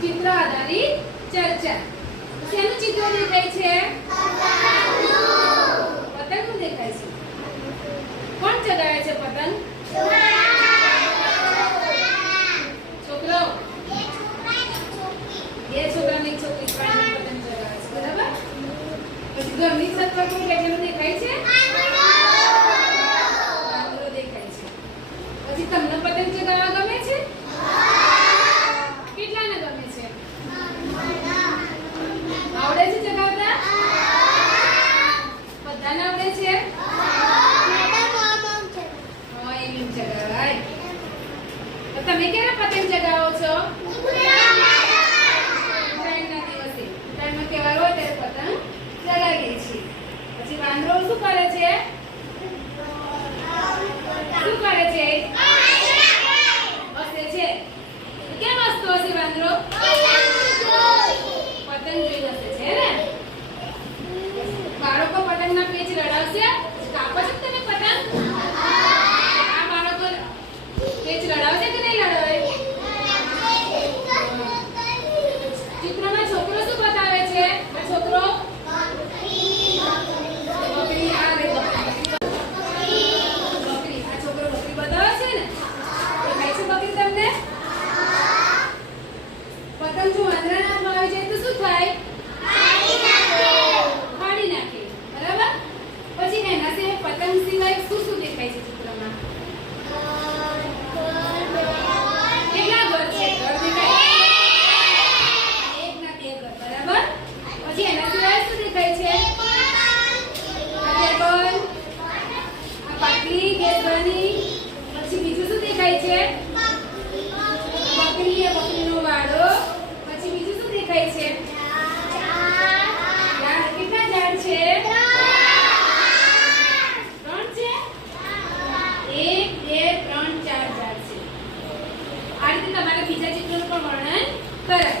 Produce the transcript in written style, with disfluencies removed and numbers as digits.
ચિત્ર આધારિત ચર્ચા. શેનું ચિત્ર દેખાય છે? પતંગનું દેખાય છે. કોણ ચગાવે છે પતંગ? છોકરો. બે છોકરા ને એક છોકરી પતંગ ચગાવે છે. બરાબર. પછી ઘરની છત પર કોણ બેઠેલું દેખાય છે? વાંદરો દેખાય છે. પછી તમને પતંગ ચગાવવા ગમે છે? કેટલાને ગમે છે? આવડે છે ચગાવતા? બધાને આવડે છે? એમ ચગાવાય. તો તમે ક્યારે પતંગ ચગાવો છો? ઉત્તરાયણના દિવસે. ઉત્તરાયણમાં તહેવાર હોય ત્યારે પતંગ ચગાવીએ છીએ. પછી વાંદરો શું કરે છે? શું કરે છે? હસે છે. કેમ હસતો હશે વાંદરો? પતંગ જોઈ હસે છે ને? બાળકો પતંગના પેચ રડાવશે? કાપો છો તમે પતંગ? આ બાળકો પેચ રડાવશે કે નહીં રડાવે? ચિત્રમાં છોકરો શું બતાવે છે? આ છોકરો બકરી. આ રે બકરી. આ છોકરો બકરી બતાવે છે ને? દેખાય છે બકરી તમને? પતંગ જો વાંદરાના હાથમાં આવી જાય તો શું થાય? ફાડી નાખે. બરાબર. પછી એના સિવાય પતંગ સિવાય શું શું દેખાય છે ચિત્રમાં? કેટલા ઘર છે? ઘર દેખાય. એક ના બે ઘર. બરાબર. પછી એના સિવાય શું દેખાય છે? ટેબલ, આ પાટલી ગેસની. પછી બીજું શું દેખાય છે? બકરી, બકરીનો વાડો. પછી બીજું શું દેખાય છે? ઝાડ. કેટલા ઝાડ છે? 3 છે. 1 2 3 4 ઝાડ છે. આ રીતે તમારે બીજા ચિત્રનું પણ વર્ણન કરાય.